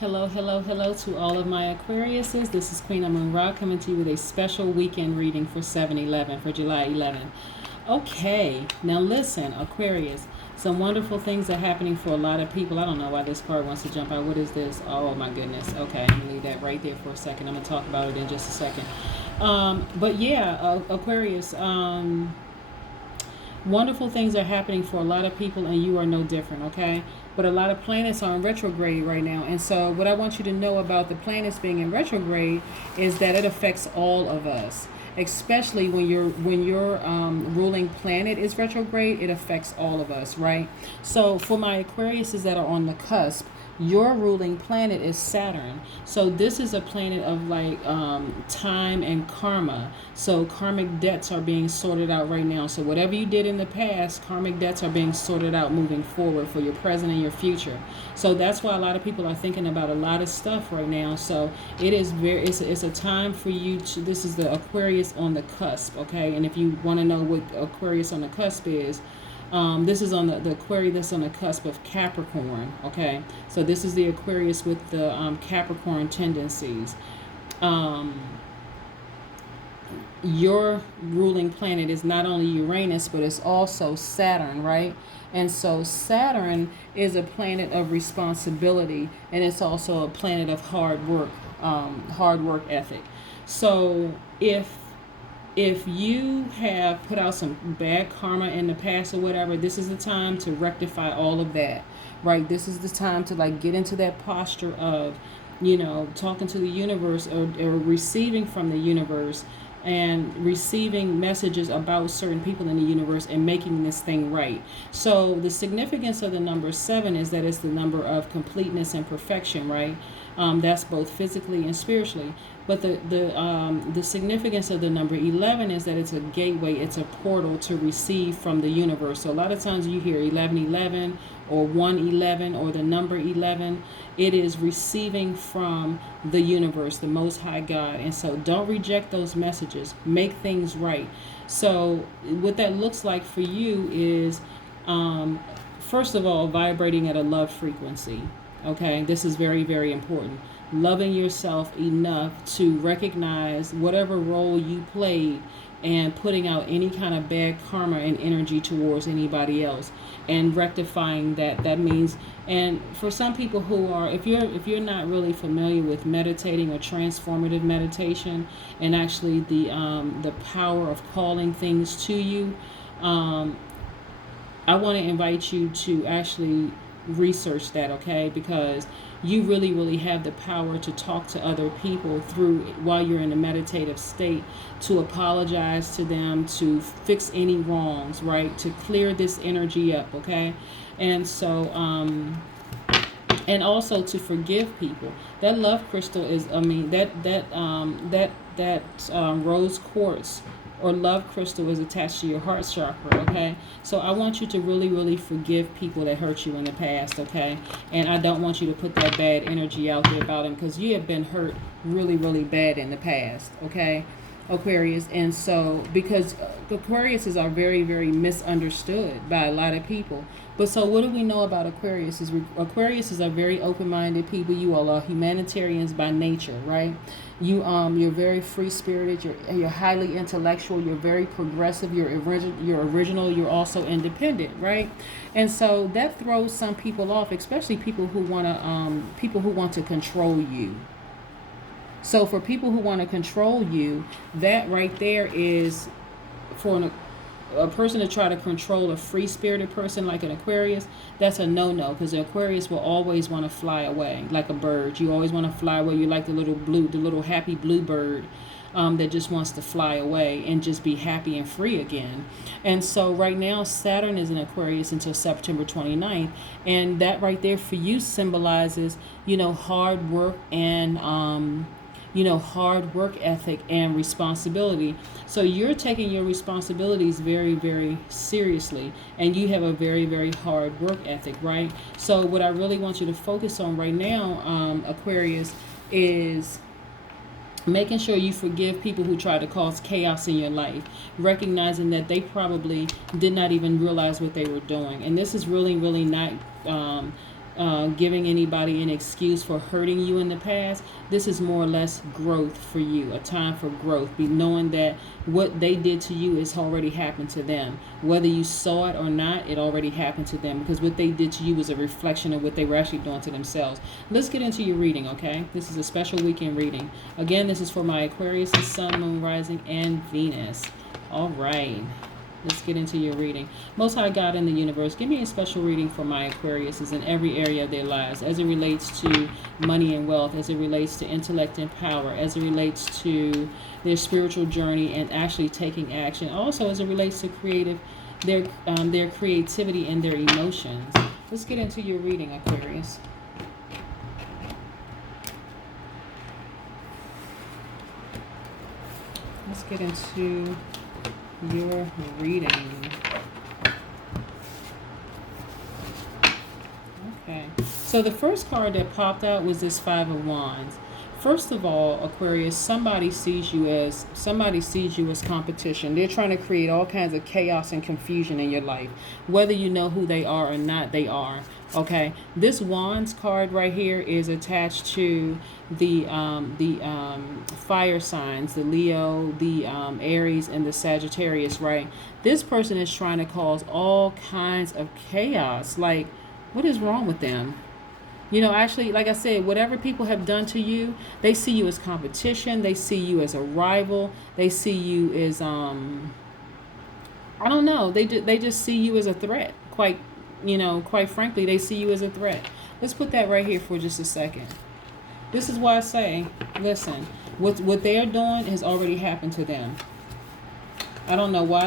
Hello, hello, hello to all of my Aquariuses. This is Queen Amun Ra coming to you with a special weekend reading for 7/11, for July 11. Okay, now listen, Aquarius. Some wonderful things are happening for a lot of people. I don't know why this card wants to jump out. What is this? Oh my goodness. Okay, I'm gonna leave that right there for a second. I'm gonna talk about it in just a second. But yeah, Aquarius. Wonderful things are happening for a lot of people, and you are no different, okay? But a lot of planets are in retrograde right now, and so what I want you to know about the planets being in retrograde is that it affects all of us, especially when your ruling planet is retrograde. It affects all of us, right? So for my Aquariuses that are on the cusp, your ruling planet is Saturn. So this is a planet of like time and karma. So karmic debts are being sorted out right now. So whatever you did in the past, karmic debts are being sorted out moving forward for your present and your future. So that's why a lot of people are thinking about a lot of stuff right now. So it is it's a time for you to, this is the Aquarius on the cusp, okay? And if you want to know what Aquarius on the cusp is, this is on the Aquarius that's on the cusp of Capricorn, okay? So this is the Aquarius with the Capricorn tendencies. Your ruling planet is not only Uranus, but it's also Saturn, right? And so Saturn is a planet of responsibility, and it's also a planet of hard work ethic. So if you have put out some bad karma in the past or whatever, this is the time to rectify all of that, right? This is the time to like get into that posture of, talking to the universe, or receiving from the universe, and receiving messages about certain people in the universe and making this thing right. So the significance of the number 7 is that it's the number of completeness and perfection, right? That's both physically and spiritually. But the significance of the number 11 is that it's a gateway, it's a portal to receive from the universe. So a lot of times you hear 1111 or 111 or the number 11. It is receiving from the universe, the Most High God. And so don't reject those messages. Make things right. So what that looks like for you is, first of all, vibrating at a love frequency. Okay, this is very, very important. Loving yourself enough to recognize whatever role you played and putting out any kind of bad karma and energy towards anybody else and rectifying that. That means, and for some people who are, if you're not really familiar with meditating or transformative meditation and actually the power of calling things to you, I want to invite you to actually research that, okay? Because you really, really have the power to talk to other people through, while you're in a meditative state, to apologize to them, to fix any wrongs, right? To clear this energy up, okay? And so, and also to forgive people. That love crystal is, that rose quartz or love crystal is attached to your heart chakra, okay? So I want you to really, really forgive people that hurt you in the past, okay? And I don't want you to put that bad energy out there about them, because you have been hurt really, really bad in the past, okay, Aquarius? And so, because Aquariuses are very, very misunderstood by a lot of people. But so what do we know about Aquarius? Aquariuses are very open-minded people. You all are humanitarians by nature, right? You're very free-spirited. You're highly intellectual. You're very progressive. You're original. You're also independent, right? And so that throws some people off, especially people who want to control you. So for people who want to control you, that right there is, for a person to try to control a free-spirited person like an Aquarius, that's a no-no, because the Aquarius will always want to fly away like a bird. You always want to fly away. You're like the little happy blue bird that just wants to fly away and just be happy and free again. And so right now, Saturn is in Aquarius until September 29th, and that right there for you symbolizes, hard work and hard work ethic and responsibility. So you're taking your responsibilities very, very seriously, and you have a very, very hard work ethic, right? So what I really want you to focus on right now, Aquarius, is making sure you forgive people who try to cause chaos in your life, recognizing that they probably did not even realize what they were doing. And this is really, really not giving anybody an excuse for hurting you in the past. This is more or less growth for you, a time for growth. Be knowing that what they did to you has already happened to them. Whether you saw it or not, it already happened to them, because what they did to you was a reflection of what they were actually doing to themselves. Let's get into your reading, okay? This is a special weekend reading. Again, this is for my Aquarius, the Sun, Moon, Rising, and Venus. All right. Let's get into your reading. Most High God in the universe, give me a special reading for my Aquariuses in every area of their lives, as it relates to money and wealth, as it relates to intellect and power, as it relates to their spiritual journey and actually taking action. Also, as it relates to their creativity and their emotions. Let's get into your reading, Aquarius. Let's get into your reading. Okay, so the first card that popped out was this Five of Wands. First of all, Aquarius, somebody sees you as competition. They're trying to create all kinds of chaos and confusion in your life. Whether you know who they are or not, they are. Okay, this Wands card right here is attached to the fire signs, the Leo, the Aries, and the Sagittarius, right? This person is trying to cause all kinds of chaos. Like, what is wrong with them? You know, actually, like I said, whatever people have done to you, they see you as competition. They see you as a rival. They see you as, I don't know. They just see you as a threat. Quite frankly, they see you as a threat. Let's put that right here for just a second. This is why I say, listen, what they are doing has already happened to them. I don't know why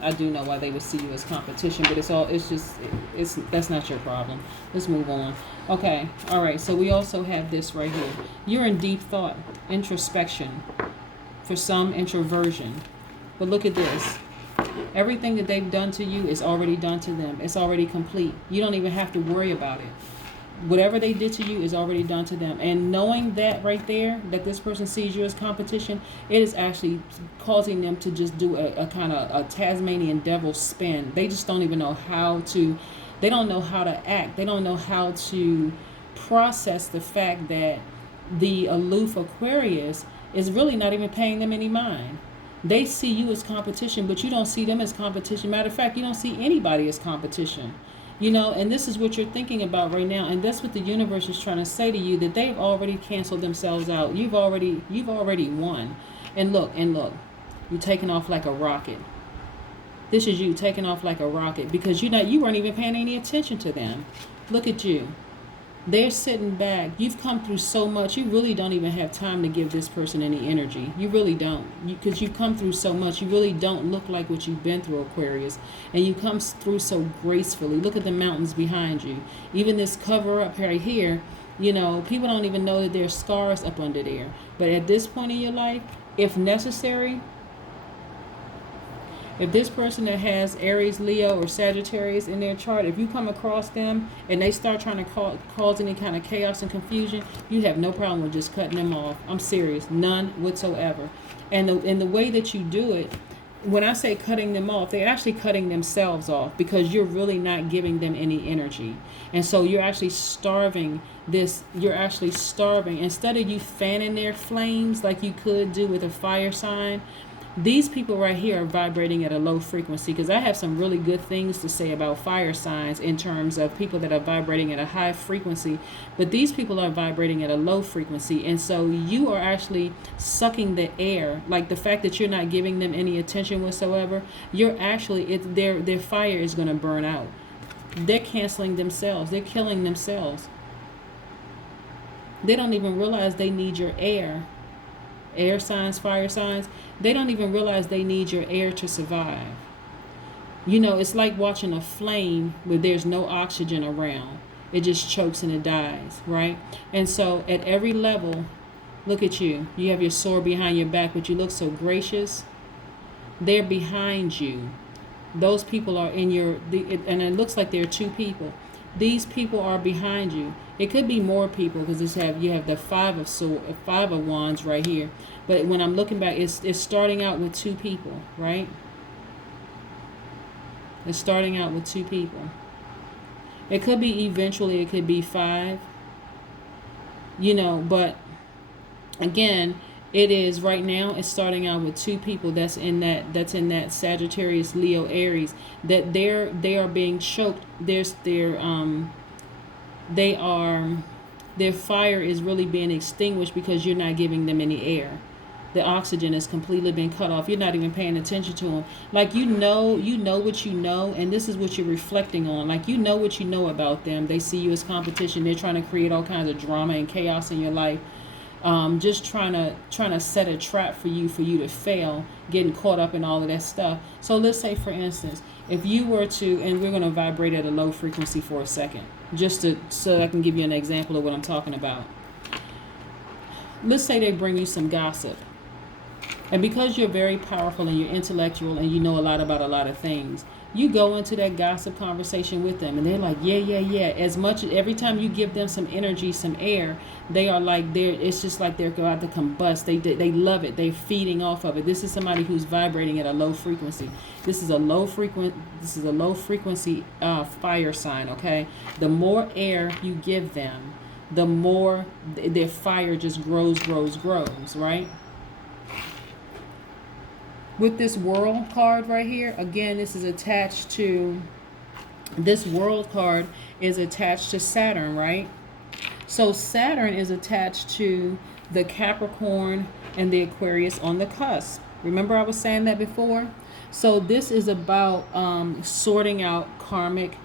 I do know why they would see you as competition, but that's not your problem. Let's move on. Okay, all right, so we also have this right here. You're in deep thought, introspection, for some introversion. But look at this. Everything that they've done to you is already done to them. It's already complete. You don't even have to worry about it. Whatever they did to you is already done to them. And knowing that right there, that this person sees you as competition, it is actually causing them to just do a kind of a Tasmanian devil spin. They just don't even know how to, they don't know how to act. They don't know how to process the fact that the aloof Aquarius is really not even paying them any mind. They see you as competition, but you don't see them as competition. Matter of fact, you don't see anybody as competition. You know, and this is what you're thinking about right now, and that's what the universe is trying to say to you, that they've already canceled themselves out. You've already won. And look, you're taking off like a rocket. This is you taking off like a rocket, because you weren't even paying any attention to them. Look at you. They're sitting back. You've come through so much. You really don't even have time to give this person any energy. You really don't. Because you've come through so much. You really don't look like what you've been through, Aquarius. And you come through so gracefully. Look at the mountains behind you. Even this cover up right here, you know, people don't even know that there's scars up under there. But at this point in your life, if necessary, if this person that has Aries, Leo, or Sagittarius in their chart, if you come across them and they start trying to cause any kind of chaos and confusion, you have no problem with just cutting them off. I'm serious. None whatsoever. And the way that you do it, when I say cutting them off, they're actually cutting themselves off, because you're really not giving them any energy. And so you're actually starving this. You're actually starving. Instead of you fanning their flames like you could do with a fire sign, these people right here are vibrating at a low frequency, because I have some really good things to say about fire signs in terms of people that are vibrating at a high frequency, but these people are vibrating at a low frequency. And so you are actually sucking the air, like the fact that you're not giving them any attention whatsoever. You're actually, their fire is going to burn out. They're canceling themselves. They're killing themselves. They don't even realize they need your air. Air signs, fire signs, they don't even realize they need your air to survive. You know, it's like watching a flame where there's no oxygen around. It just chokes and it dies, right? And so at every level, look at you. You have your sword behind your back, but you look so gracious. They're behind you. Those people are in and it looks like there are two people. These people are behind you. It could be more people, because you have the Five of Wands right here. But when I'm looking back, it's starting out with two people, right? It's starting out with two people. It could be eventually, it could be 5, but again, it is right now, it's starting out with 2 people that's in that Sagittarius, Leo, Aries, that they are being choked. Their fire is really being extinguished because you're not giving them any air. The oxygen is completely been cut off. You're not even paying attention to them. Like, you know what you know, and this is what you're reflecting on. Like, you know what you know about them. They see you as competition. They're trying to create all kinds of drama and chaos in your life. Just trying to set a trap for you to fail, getting caught up in all of that stuff. So let's say, for instance, if you were to, and we're going to vibrate at a low frequency for a second, so I can give you an example of what I'm talking about. Let's say they bring you some gossip. And because you're very powerful and you're intellectual and you know a lot about a lot of things, you go into that gossip conversation with them and they're like, yeah. Every time you give them some energy, some air, they are like, it's just like they're about to combust. They love it. They're feeding off of it. This is somebody who's vibrating at a low frequency. This is a low frequency fire sign, okay? The more air you give them, the more their fire just grows, right? With this world card right here, again, this world card is attached to Saturn, right? So Saturn is attached to the Capricorn and the Aquarius on the cusp. Remember I was saying that before? So this is about sorting out karmic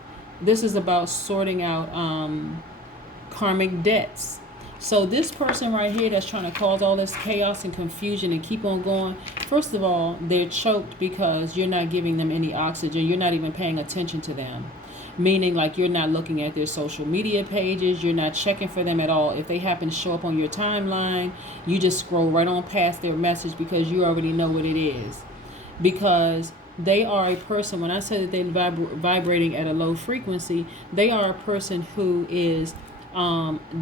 debts. So this person right here that's trying to cause all this chaos and confusion and keep on going, first of all, they're choked because you're not giving them any oxygen. You're not even paying attention to them. Meaning, like, you're not looking at their social media pages. You're not checking for them at all. If they happen to show up on your timeline, you just scroll right on past their message because you already know what it is. Because they are a person, when I say that they're vibrating at a low frequency, they are a person who is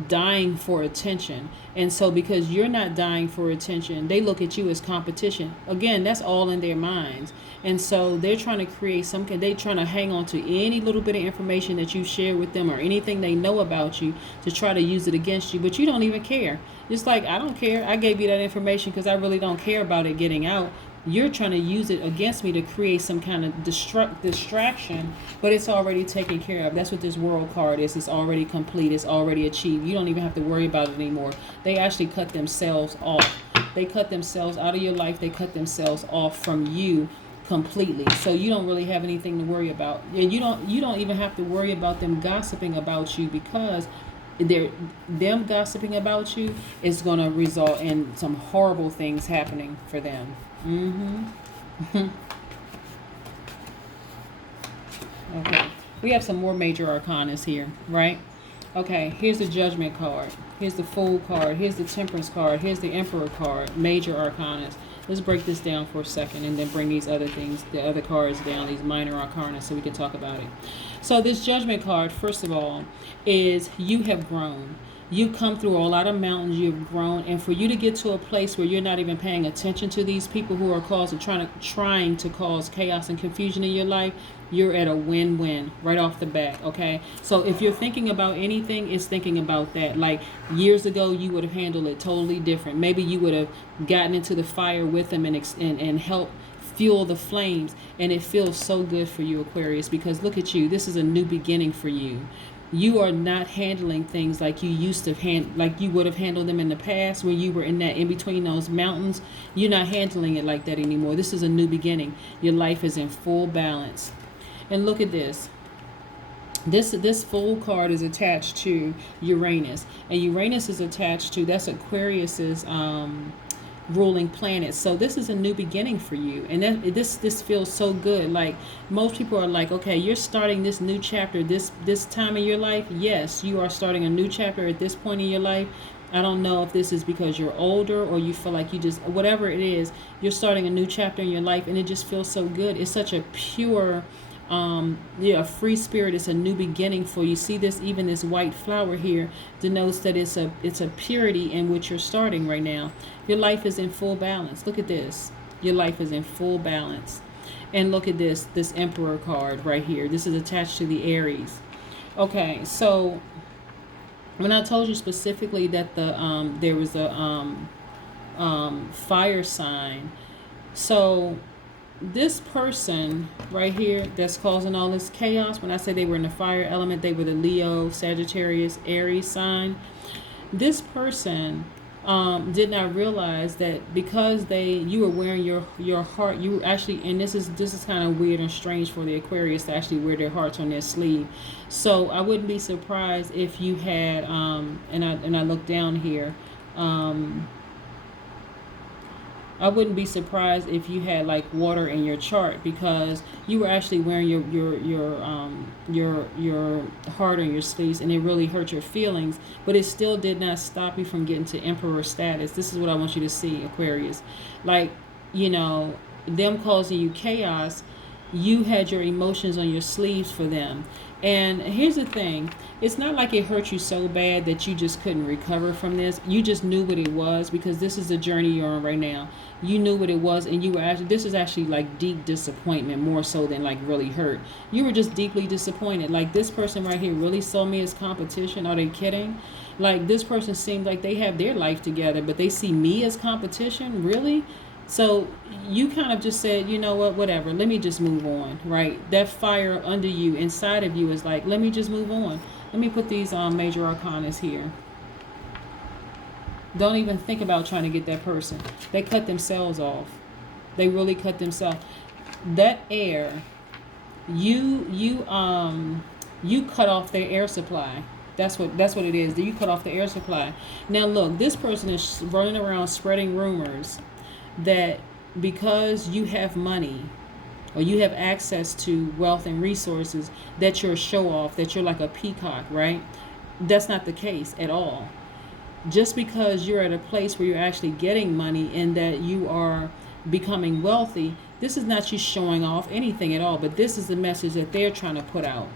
dying for attention. And so because you're not dying for attention, they look at you as competition. Again, that's all in their minds. And so they're trying to create they're trying to hang on to any little bit of information that you share with them or anything they know about you to try to use it against you. But you don't even care. It's like, I don't care. I gave you that information because I really don't care about it getting out. You're trying to use it against me to create some kind of distraction, but it's already taken care of. That's what this world card is. It's already complete. It's already achieved. You don't even have to worry about it anymore. They actually cut themselves off. They cut themselves out of your life. They cut themselves off from you completely. So you don't really have anything to worry about. And you don't even have to worry about them gossiping about you, because them gossiping about you is going to result in some horrible things happening for them. Okay, we have some more major arcanas here, right? Okay, here's the Judgment card, here's the Fool card, here's the Temperance card, here's the Emperor card. Major arcanas. Let's break this down for a second and then bring these other things, the other cards down, these minor arcana, so we can talk about it. So this Judgment card, first of all, is you have grown. You've come through a lot of mountains, you've grown, and for you to get to a place where you're not even paying attention to these people who are trying to cause chaos and confusion in your life, you're at a win-win right off the bat, okay? So if you're thinking about anything, it's thinking about that. Like, years ago, you would have handled it totally different. Maybe you would have gotten into the fire with them and helped fuel the flames, and it feels so good for you, Aquarius, because look at you. This is a new beginning for you. You are not handling things like you used to like you would have handled them in the past when you were in between those mountains. You're not handling it like that anymore. This is a new beginning. Your life is in full balance. And look at this. This Fool card is attached to Uranus, and Uranus is attached to, that's Aquarius's ruling planet. So this is a new beginning for you, and this feels so good. Like, most people are like, okay, you're starting this new chapter this time in your life. Yes, you are starting a new chapter at this point in your life. I don't know if this is because you're older or you feel like you just, whatever it is, you're starting a new chapter in your life, and it just feels so good. It's such a pure a free spirit. It's a new beginning for you. See this, even this white flower here denotes that it's a purity in which you're starting right now. Your life is in full balance. Look at this. Your life is in full balance. And look at this Emperor card right here. This is attached to the Aries. Okay, so when I told you specifically that there was a fire sign, so this person right here that's causing all this chaos, when I say they were in the fire element, they were the Leo, Sagittarius, Aries sign. This person did not realize that because you were wearing your heart, you actually, and this is kind of weird and strange for the Aquarius to actually wear their hearts on their sleeve. So I wouldn't be surprised if you had and I look down here. I wouldn't be surprised if you had like water in your chart, because you were actually wearing your heart on your sleeves, and it really hurt your feelings. But it still did not stop you from getting to emperor status. This is what I want you to see, Aquarius. Like, them causing you chaos, you had your emotions on your sleeves for them. And here's the thing, it's not like it hurt you so bad that you just couldn't recover from this. You just knew what it was, because this is the journey you're on right now. You knew what it was, and you were actually, this is actually like deep disappointment, more so than like really hurt. You were just deeply disappointed. Like, this person right here really saw me as competition. Are they kidding? Like, this person seemed like they have their life together, but they see me as competition. Really? So you kind of just said, you know what, whatever, let me just move on, right? That fire under you, inside of you, is like, let me just move on. Let me put these major arcanas here. Don't even think about trying to get that person. They cut themselves off. They really cut themselves. That air, you cut off their air supply. That's what it is. You cut off the air supply. Now look, this person is running around spreading rumors that because you have money or you have access to wealth and resources, that you're a show off, that you're like a peacock, right? That's not the case at all. Just because you're at a place where you're actually getting money and that you are becoming wealthy, this is not you showing off anything at all, but this is the message that they're trying to put out.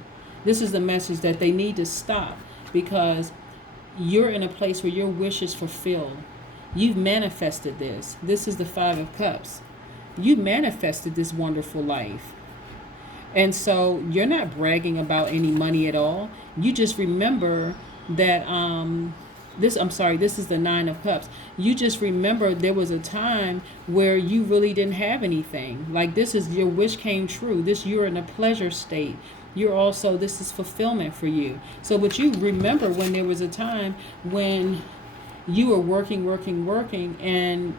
This is the message that they need to stop, because you're in a place where your wish is fulfilled. You've manifested this. This is the Five of Cups. You manifested this wonderful life. And so you're not bragging about any money at all. You just remember that this is the Nine of Cups. You just remember there was a time where you really didn't have anything. Like, this is your wish came true. You're in a pleasure state. This is fulfillment for you. So, but you remember when there was a time when you were working, and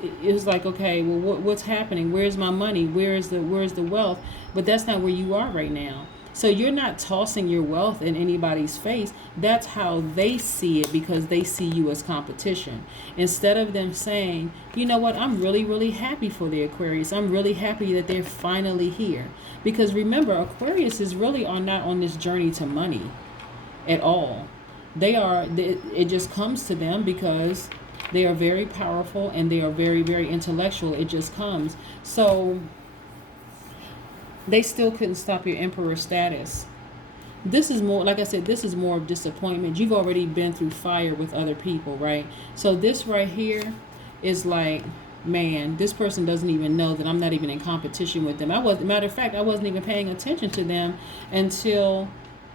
it was like, okay, well, what's happening? Where's my money? Where's the wealth? But that's not where you are right now. So you're not tossing your wealth in anybody's face. That's how they see it, because they see you as competition. Instead of them saying, you know what, I'm really, really happy for the Aquarius. I'm really happy that they're finally here. Because remember, Aquarius is really not on this journey to money at all. It just comes to them because they are very powerful and they are very, very intellectual. It just comes. So they still couldn't stop your emperor status. This is more, like I said, this is more of disappointment. You've already been through fire with other people, right? So this right here is like, man, this person doesn't even know that I'm not even in competition with them. Matter of fact, I wasn't even paying attention to them until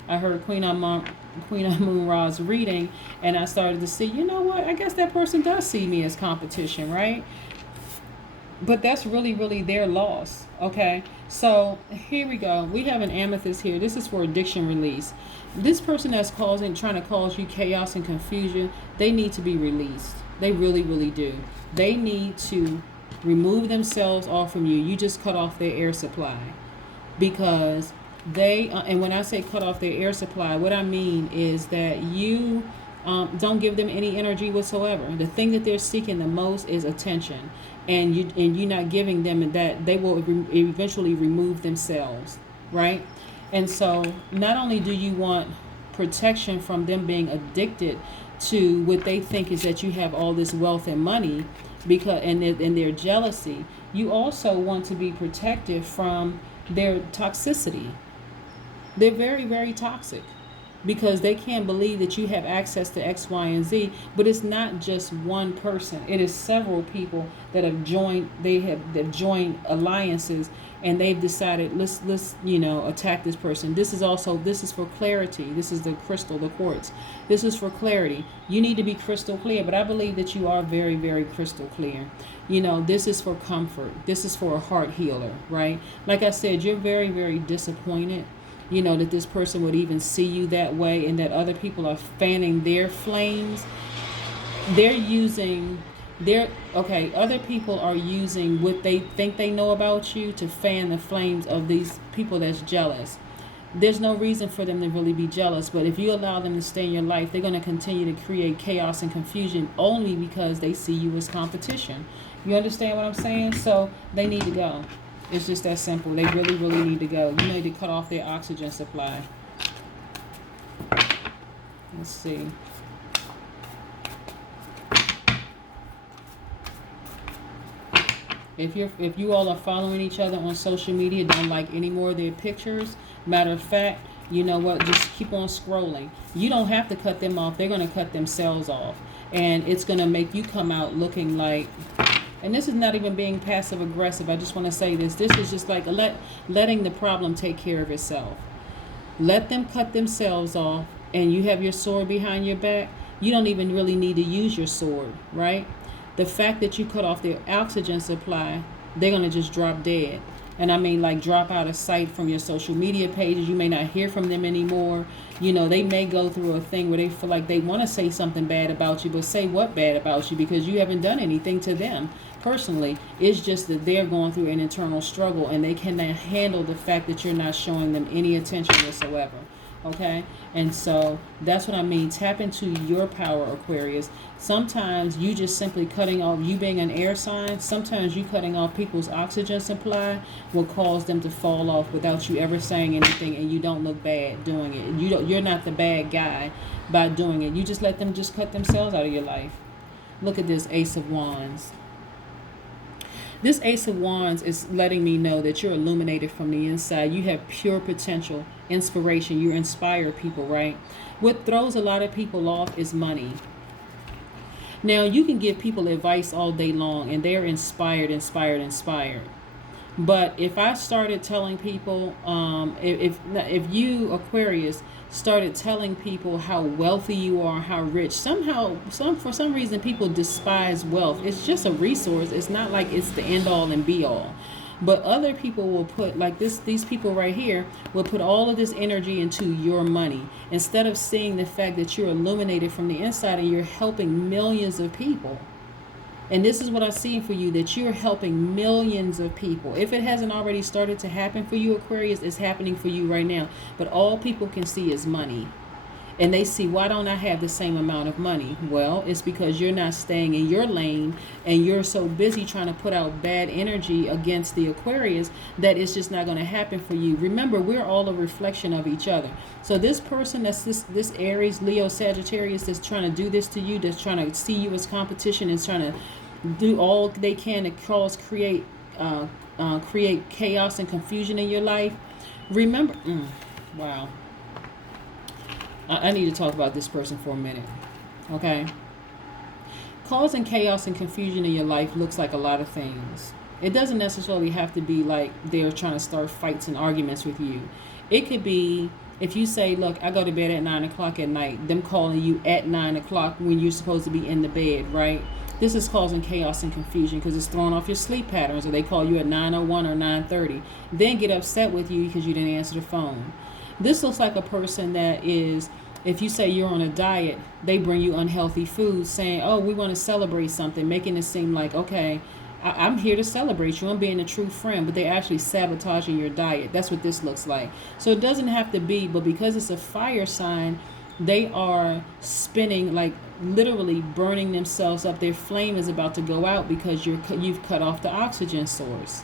I heard Queen Amun Ra's reading, and I started to see, you know what, I guess that person does see me as competition, right? But that's really, really their loss, okay? So here we go. We have an amethyst here. This is for addiction release. This person that's trying to cause you chaos and confusion, they need to be released. They really, really do. They need to remove themselves off from you. You just cut off their air supply, because and when I say cut off their air supply, what I mean is that you don't give them any energy whatsoever. The thing that they're seeking the most is attention, and you're not giving them that. They will eventually remove themselves, right? And so not only do you want protection from them being addicted to what they think is that you have all this wealth and money, because and their jealousy, you also want to be protected from their toxicity. They're very, very toxic. because they can't believe that you have access to X, Y, and Z. But it's not just one person. It is several people that have joined. They've joined alliances, and they've decided, let's attack this person. This is for clarity. This is the crystal, the quartz. This is for clarity. You need to be crystal clear, but I believe that you are very, very crystal clear. This is for comfort. This is for a heart healer, right? Like I said, you're very, very disappointed, that this person would even see you that way, and that other people are fanning their flames. Other people are using what they think they know about you to fan the flames of these people that's jealous. There's no reason for them to really be jealous, but if you allow them to stay in your life, they're going to continue to create chaos and confusion only because they see you as competition. You understand what I'm saying? So they need to go. It's just that simple. They really, really need to go. You need to cut off their oxygen supply. Let's see. If you all are following each other on social media, don't like any more of their pictures. Matter of fact, you know what? Just keep on scrolling. You don't have to cut them off. They're going to cut themselves off. And it's going to make you come out looking like... And this is not even being passive aggressive. I just want to say this. This is just like letting the problem take care of itself. Let them cut themselves off, and you have your sword behind your back. You don't even really need to use your sword, right? The fact that you cut off their oxygen supply, they're going to just drop dead. And I mean, like, drop out of sight from your social media pages. You may not hear from them anymore. They may go through a thing where they feel like they want to say something bad about you, but say what bad about you? Because you haven't done anything to them personally. It's just that they're going through an internal struggle, and they cannot handle the fact that you're not showing them any attention whatsoever. Okay? And so that's what I mean. Tap into your power, Aquarius. Sometimes you just simply cutting off, you being an air sign, sometimes you cutting off people's oxygen supply will cause them to fall off without you ever saying anything, and you don't look bad doing it. You're not the bad guy by doing it. You just let them just cut themselves out of your life. Look at this Ace of Wands. This Ace of Wands is letting me know that you're illuminated from the inside. You have pure potential, inspiration. You inspire people, right? What throws a lot of people off is money. Now, you can give people advice all day long, and they're inspired. But if I started telling people, if you, Aquarius, started telling people how wealthy you are, how rich, for some reason people despise wealth. It's just a resource. It's not like it's the end all and be all. But other people will put, like these people right here, will put all of this energy into your money instead of seeing the fact that you're illuminated from the inside and you're helping millions of people. And this is what I see for you, that you're helping millions of people. If it hasn't already started to happen for you, Aquarius, it's happening for you right now. But all people can see is money. And they see, why don't I have the same amount of money? Well, it's because you're not staying in your lane, and you're so busy trying to put out bad energy against the Aquarius that it's just not going to happen for you. Remember, we're all a reflection of each other. So this person that's this Aries, Leo, Sagittarius that's trying to do this to you, that's trying to see you as competition and trying to do all they can to create chaos and confusion in your life. Remember, wow. I need to talk about this person for a minute, okay? Causing chaos and confusion in your life looks like a lot of things. It doesn't necessarily have to be like they're trying to start fights and arguments with you. It could be if you say, look, I go to bed at 9 o'clock at night, them calling you at 9 o'clock when you're supposed to be in the bed, right? This is causing chaos and confusion because it's throwing off your sleep patterns, or they call you at 9:01 or 9:30. Then get upset with you because you didn't answer the phone. This looks like a person that is, if you say you're on a diet, they bring you unhealthy food saying, oh, we want to celebrate something, making it seem like, okay, I'm here to celebrate you. I'm being a true friend, but they're actually sabotaging your diet. That's what this looks like. So it doesn't have to be, but because it's a fire sign, they are spinning, like literally burning themselves up. Their flame is about to go out because you've cut off the oxygen source.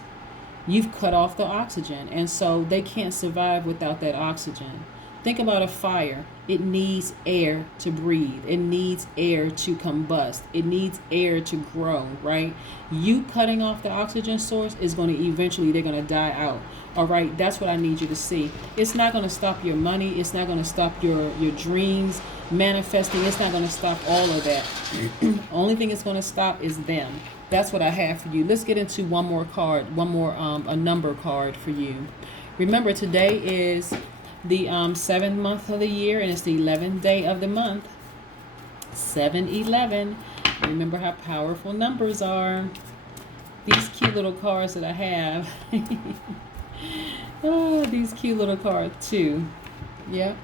You've cut off the oxygen, and so they can't survive without that oxygen. Think about a fire. It needs air to breathe. It needs air to combust. It needs air to grow, right? You cutting off the oxygen source is going to eventually, they're going to die out. All right, that's what I need you to see. It's not going to stop your money. It's not going to stop your dreams manifesting. It's not going to stop all of that. Only thing it's going to stop is them. That's what I have for you. Let's get into one more card, a number card for you. Remember, today is the 7th month of the year, and it's the 11th day of the month. 7-11. Remember how powerful numbers are. These cute little cards that I have. Oh, these cute little cards, 2. Yeah.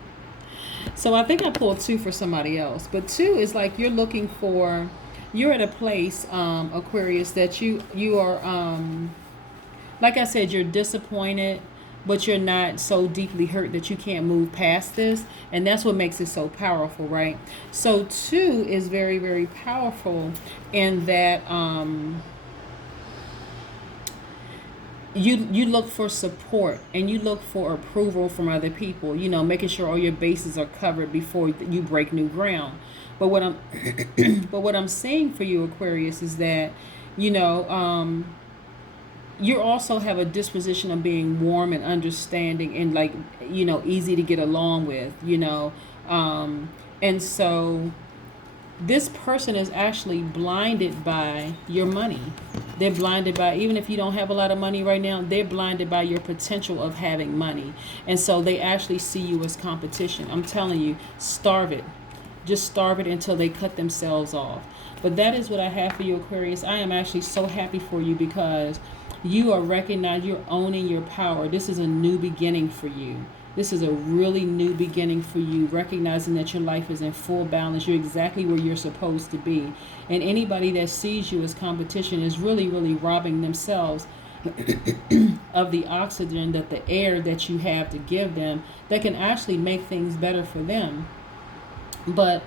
So I think I pulled 2 for somebody else, but 2 is like you're looking for. You're at a place, Aquarius, that you are, like I said, you're disappointed, but you're not so deeply hurt that you can't move past this. And that's what makes it so powerful, right? So 2 is very, very powerful in that you look for support and you look for approval from other people, making sure all your bases are covered before you break new ground. But what I'm but what I'm saying for you, Aquarius, is that you also have a disposition of being warm and understanding and easy to get along with, and so this person is actually blinded by your money. They're blinded by, even if you don't have a lot of money right now, they're blinded by your potential of having money. And so they actually see you as competition. I'm telling you, starve it. Just starve it until they cut themselves off. But that is what I have for you, Aquarius. I am actually so happy for you because you are recognized, you're owning your power. This is a new beginning for you. This is a really new beginning for you, recognizing that your life is in full balance. You're exactly where you're supposed to be. And anybody that sees you as competition is really, really robbing themselves of the oxygen, that the air that you have to give them that can actually make things better for them. But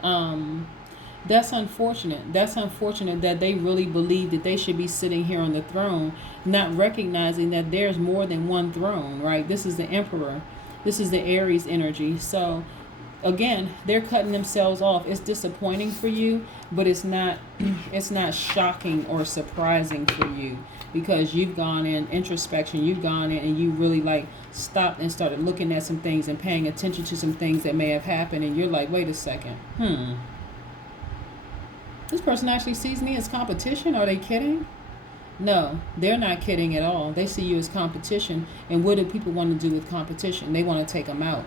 that's unfortunate. That's unfortunate that they really believe that they should be sitting here on the throne, not recognizing that there's more than one throne, right? This is the Emperor. This is the Aries energy. So again, they're cutting themselves off. It's disappointing for you, but it's not shocking or surprising for you, because you've gone in introspection. You've gone in and you really stopped and started looking at some things and paying attention to some things that may have happened, and you're like, wait a second, this person actually sees me as competition. Are they kidding? No, they're not kidding at all. They see you as competition. And what do people want to do with competition? They want to take them out.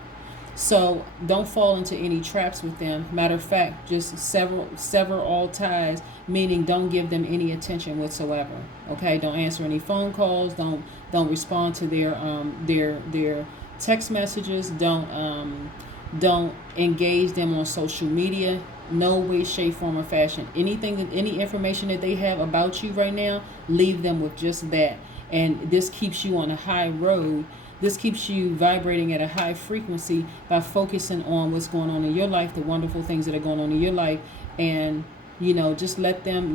So don't fall into any traps with them. Matter of fact, just sever all ties, meaning don't give them any attention whatsoever. Okay, don't answer any phone calls. Don't respond to their text messages. Don't engage them on social media. No way, shape, form, or fashion. Any information that they have about you right now, leave them with just that. And this keeps you on a high road. This keeps you vibrating at a high frequency by focusing on what's going on in your life, the wonderful things that are going on in your life. And, just let them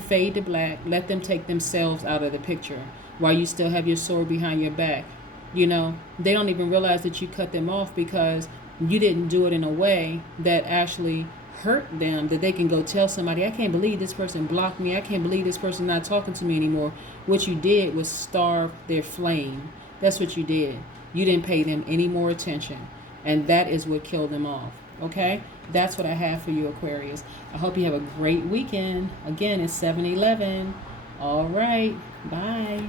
fade to black. Let them take themselves out of the picture while you still have your sword behind your back. They don't even realize that you cut them off because you didn't do it in a way that actually hurt them, that they can go tell somebody, I can't believe this person blocked me. I can't believe this person not talking to me anymore. What you did was starve their flame. That's what you did. You didn't pay them any more attention. And that is what killed them off. Okay? That's what I have for you, Aquarius. I hope you have a great weekend. Again, it's 7-11. All right. Bye.